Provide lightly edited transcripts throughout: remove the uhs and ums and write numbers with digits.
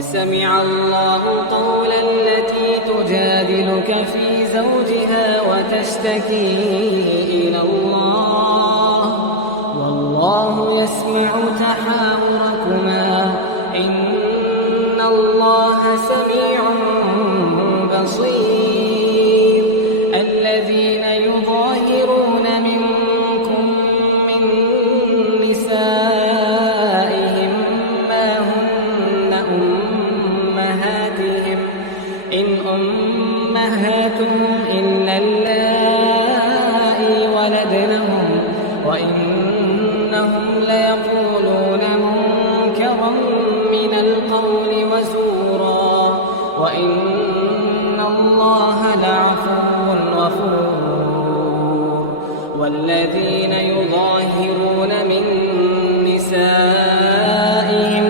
سمع الله قول التي تجادلك في زوجها وتشتكي إلى الله والله يسمع تحاوركما إن الله سميع بصير. الذين يظاهرون منكم من نسائهم ما هن أمهاتهم إن أمهاتهم إلا اللائي ولدنهم وإنهم ليقولون منكرا من القول وزورا وإن الله لعفو غفور. والذين يظاهرون من نسائهم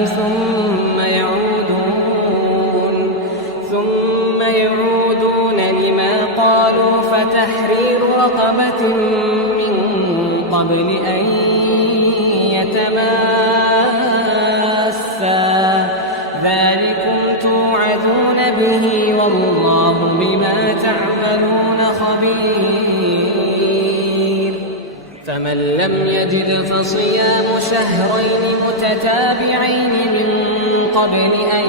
ثم يعودون لما قالوا فتحرير رقبة من قبل أن يتماسا ذلكم توعظون به والله بما تعملون خبير. فمن لم يجد فصيام شهرين متتابعين من قبل أن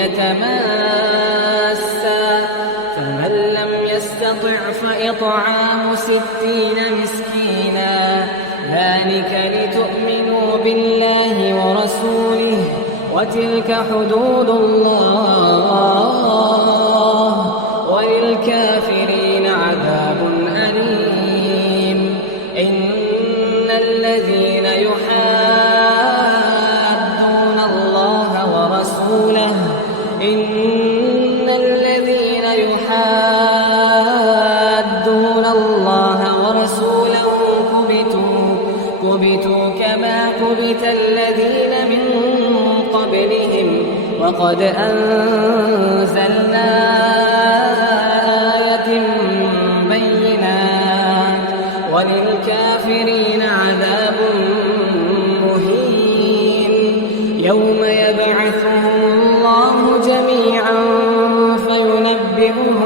يتماسا فمن لم يستطع فإطعام 60 مسكينا ذلك لتؤمنوا بالله ورسوله وتلك حدود الله وللكافرين عذاب أليم. إن الذين يحادون الله ورسوله كبتوا كما كبت الذين من قبلهم وقد أنزلنا آيات بينات وللكافرين عذاب مهين. يوم يبعثهم الله جميعا فينبئهم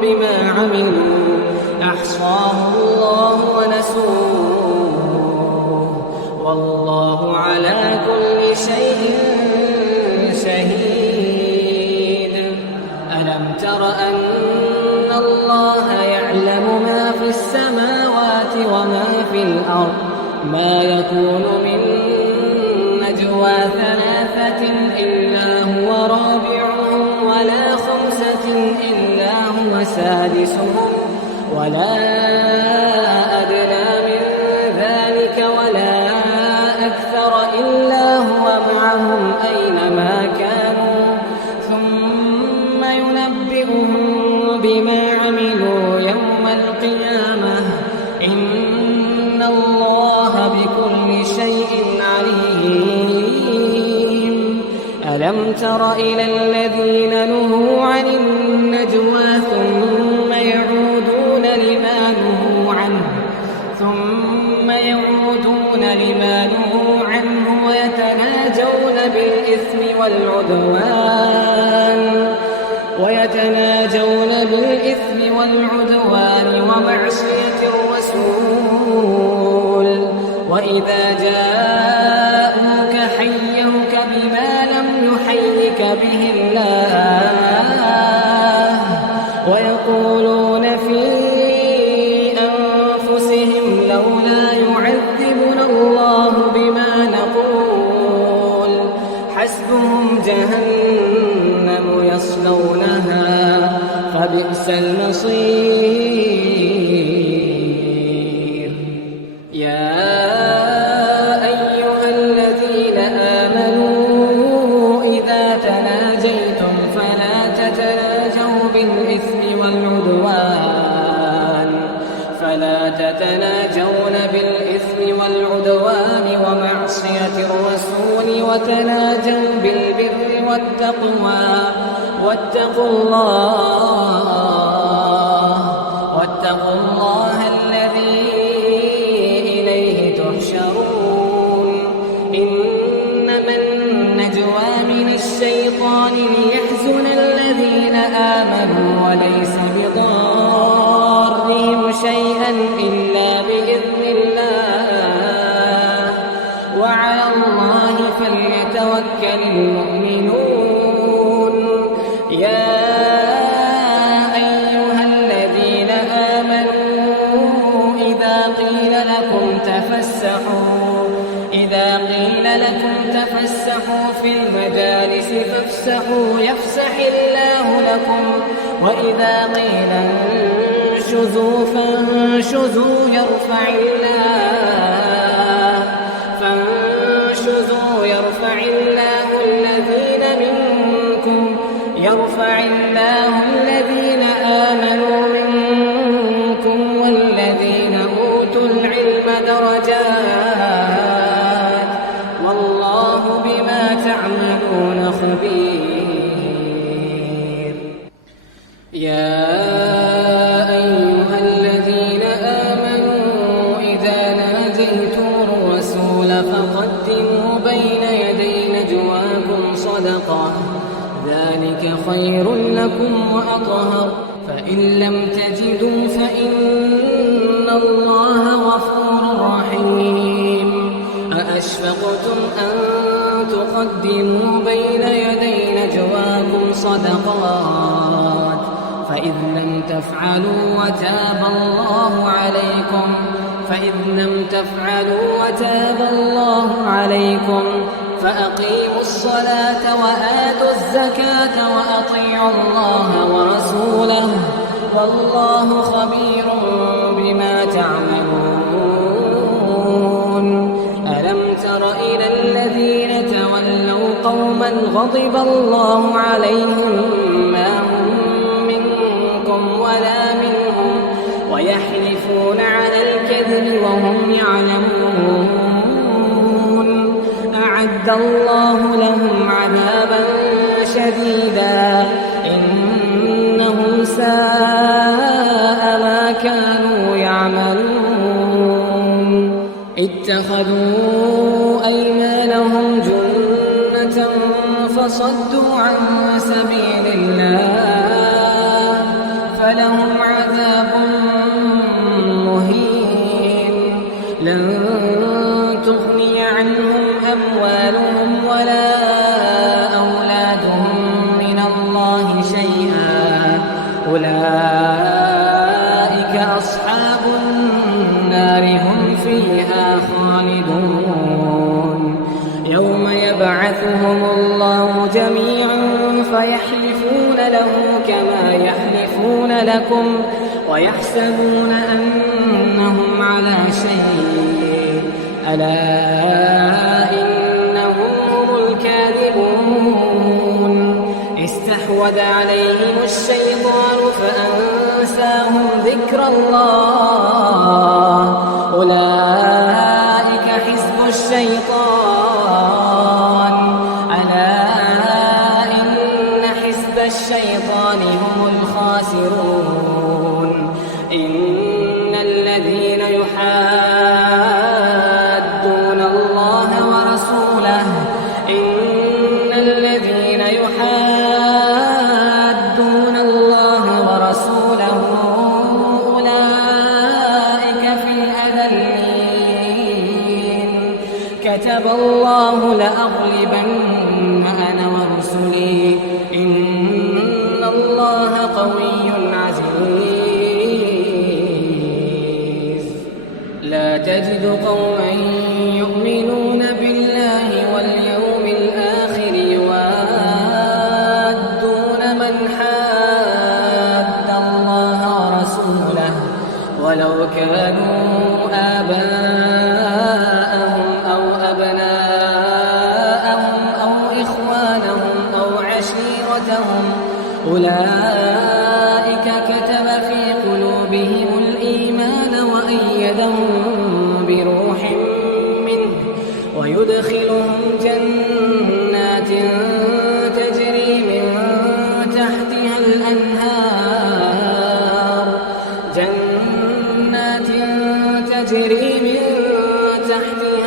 بما عملوا أحصاه الله ونسوه والله على كل شيء شهيد. ألم تر أن الله يعلم ما في السماوات وما في الأرض ما يكون من نجوى 3 إلا هو رابعهم ولا 5 إلا هو سادسهم ولا أدنى من ذلك ولا أكثر إلا هو معهم أينما كانوا ثم ينبئهم بما عملوا يوم القيامة إن الله بكل شيء عليم. ألم تر إلى الذين نهوا عن النجوى ثم يعودون لما نهوا عنه ويتناجون بالإثم والعدوان ومعصية الرسول وإذا جاءوك حيوك بما لم يحيك به الله ويقولون في أنفسهم لولا يعذبنا الله بما نقول حسبهم جهنم يصلونها فبئس المصير. يا أيها الذين آمنوا إذا تناجيتم فلا تتناجوا بالإثم والعدوان ومعصية الرسول وتناجوا بالبر والتقوى واتقوا الله ليس بضارهم شيئا إلا بإذن الله وعلى الله فليتوكل المؤمنون يا أيها الذين آمنوا إذا قيل لكم تفسحوا في المجالس فافسحوا يفسح الله لكم وإذا قيل انشزوا فانشزوا يرفع الله الذين آمنوا منكم والذين أوتوا العلم درجات والله بما تعملون خبير يا أيها الذين آمنوا إذا ناجيتم الرسول فقدموا بين يدي نجواكم صدقة ذلك خير لكم وأطهر فإن لم تجدوا فإن الله غفور رحيم أأشفقتم أن تقدموا بين يدي نجواكم صدقات فإذ لم تفعلوا وتاب الله عليكم فأقيموا الصلاة وآتوا الزكاة وأطيعوا الله ورسوله والله خبير بما تعملون ألم تر إلى الذين تولوا قوما غضب الله عليهم ما هم منكم ولا منهم ويحلفون على الكذب وهم يعلمون أعد الله لهم عذابا شديدا إنهم ساء ما كانوا يعملون اتخذوا أيمانهم جنة فصدوا عن سبيل الله فلهم عذاب مهين لن تغني عنهم أموالهم ولا أولادهم من الله شيئا أولئك أصحاب النار هم فيها خالدون يوم يبعثهم الله جميعا فيحلفون له كما يحلفون لكم ويحسبون أنهم على شيء ألا إنهم هم الكاذبون استحوذ عليهم الشيطان فأنساهم ذكر الله أولئك حزب الشيطان ألا إن حزب الشيطان هم الخاسرون إن الذين يحادون الله ورسوله أولئك في الأذلين كتب الله لأغلبن أنا ورسلي إن الله قوي عزيز لا تجد قوما يؤمنون بالله واليوم الآخر يوادون من حاد الله ورسوله ولو كانوا آباءهم أو أبناءهم أو إخوانهم أو عشيرتهم أولئك كتب في قلوبهم الإيمان وأيدهم بروح منه ويدخلهم جنات تجري من تحتها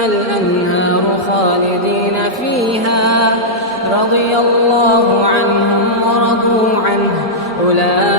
الأنهار خالدين فيها رضي الله عنهم ورضوا عنه أولئك